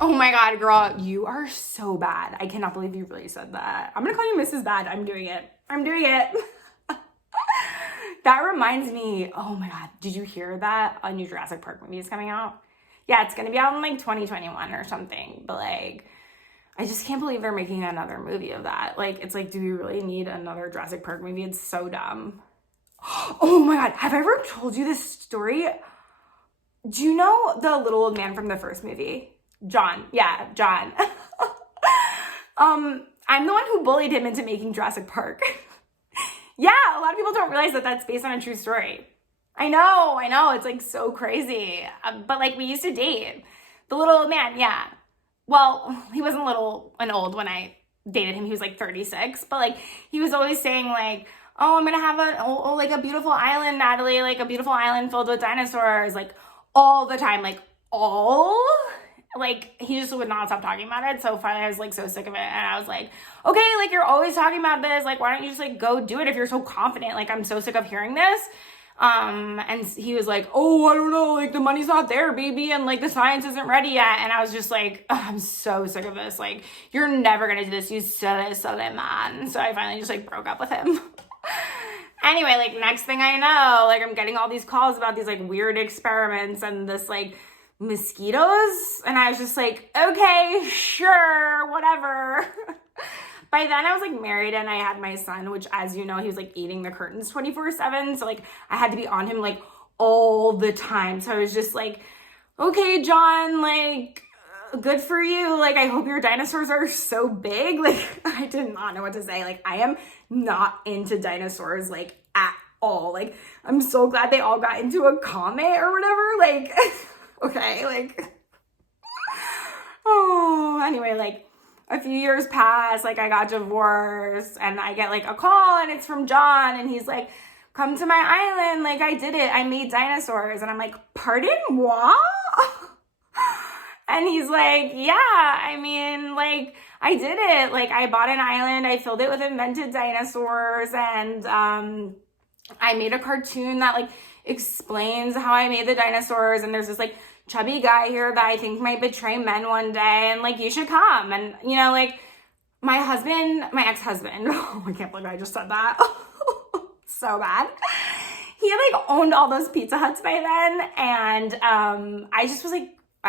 Oh my God, girl, you are so bad. I cannot believe you really said that. I'm gonna call you Mrs. Bad. I'm doing it. I'm doing it. That reminds me, oh my God, did you hear that a new Jurassic Park movie is coming out? Yeah, it's gonna be out in like 2021 or something, but like, I just can't believe they're making another movie of that. Like, it's like, do we really need another Jurassic Park movie? It's so dumb. Oh my God, have I ever told you this story? Do you know the little old man from the first movie? John. Yeah, John. I'm the one who bullied him into making Jurassic Park. Yeah, a lot of people don't realize that that's based on a true story. I know. It's like so crazy. But like we used to date. The little old man, yeah. Well, he wasn't little and old when I dated him. He was like 36. But like he was always saying like, oh, I'm going to have like a beautiful island, Natalie. Like a beautiful island filled with dinosaurs. Like all the time. Like he just would not stop talking about it. So finally I was like so sick of it. And I was like, okay, like you're always talking about this. Like, why don't you just like go do it if you're so confident? Like, I'm so sick of hearing this. And he was like, oh, I don't know. Like the money's not there, baby. And like the science isn't ready yet. And I was just like, oh, I'm so sick of this. Like, you're never going to do this. You silly man. So I finally just like broke up with him. Anyway, like next thing I know, like I'm getting all these calls about these like weird experiments and this like mosquitoes, and I was just like, okay, sure, whatever. By then I was like married and I had my son, which as you know, he was like eating the curtains 24/7, so like I had to be on him like all the time. So I was just like, okay, John, like good for you, like I hope your dinosaurs are so big. Like I did not know what to say. Like I am not into dinosaurs like at all. Like I'm so glad they all got into a comet or whatever, like okay, like, oh, anyway, like, a few years pass, like, I got divorced, and I get, like, a call, and it's from John, and he's like, come to my island, like, I did it, I made dinosaurs, and I'm like, pardon, what? And he's like, yeah, I mean, like, I did it, like, I bought an island, I filled it with invented dinosaurs, and, I made a cartoon that, like, explains how I made the dinosaurs, and there's this, like, chubby guy here that I think might betray men one day, and like you should come. And you know, like my ex-husband, oh, I can't believe I just said that. So bad. He like owned all those Pizza Huts by then, and I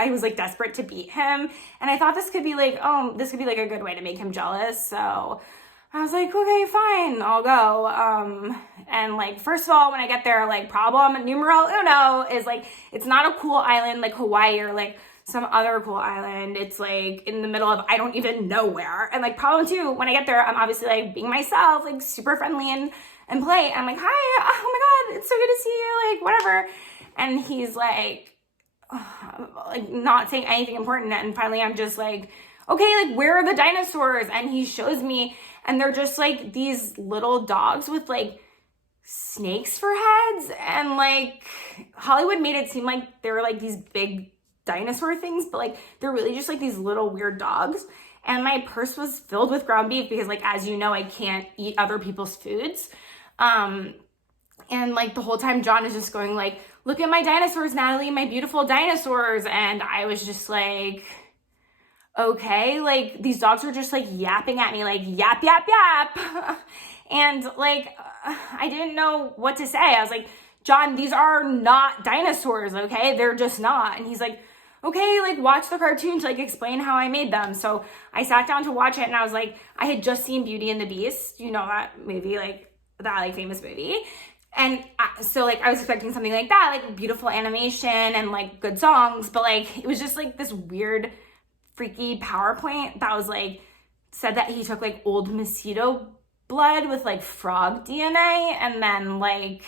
was like desperate to beat him, and I thought this could be like a good way to make him jealous. So I was like, okay, fine, I'll go. And like, first of all, when I get there, like problem numero uno is like, it's not a cool island like Hawaii or like some other cool island. It's like in the middle of, I don't even know where. And like problem two, when I get there, I'm obviously like being myself, like super friendly and polite. I'm like, hi, oh my God, it's so good to see you, like whatever. And he's like not saying anything important. And finally I'm just like, okay, like where are the dinosaurs? And he shows me, and they're just like these little dogs with like snakes for heads. And like Hollywood made it seem like they were like these big dinosaur things, but like they're really just like these little weird dogs. And my purse was filled with ground beef because like, as you know, I can't eat other people's foods. And like the whole time John is just going like, look at my dinosaurs, Natalie, my beautiful dinosaurs. And I was just like, okay, like these dogs were just like yapping at me, like yap, yap, yap. And like, I didn't know what to say. I was like, John, these are not dinosaurs, okay? They're just not. And he's like, okay, like watch the cartoon to like explain how I made them. So I sat down to watch it, and I was like, I had just seen Beauty and the Beast. You know that movie, like that like famous movie. And so like I was expecting something like that, like beautiful animation and like good songs, but like it was just like this weird freaky PowerPoint that was like, said that he took like old mosquito blood with like frog DNA, and then like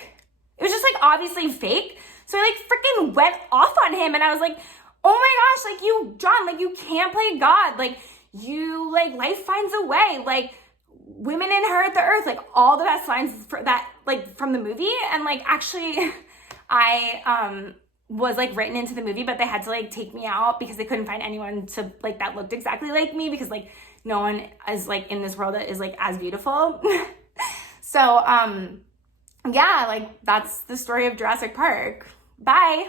it was just like obviously fake. So I like freaking went off on him, and I was like, oh my gosh, like you, John, like you can't play God. Like you, like life finds a way. Like women inherit the earth. Like all the best lines for that, like from the movie. And like actually I was like written into the movie, but they had to like take me out because they couldn't find anyone to like that looked exactly like me, because like no one is like in this world that is like as beautiful. So yeah, like that's the story of Jurassic Park. Bye.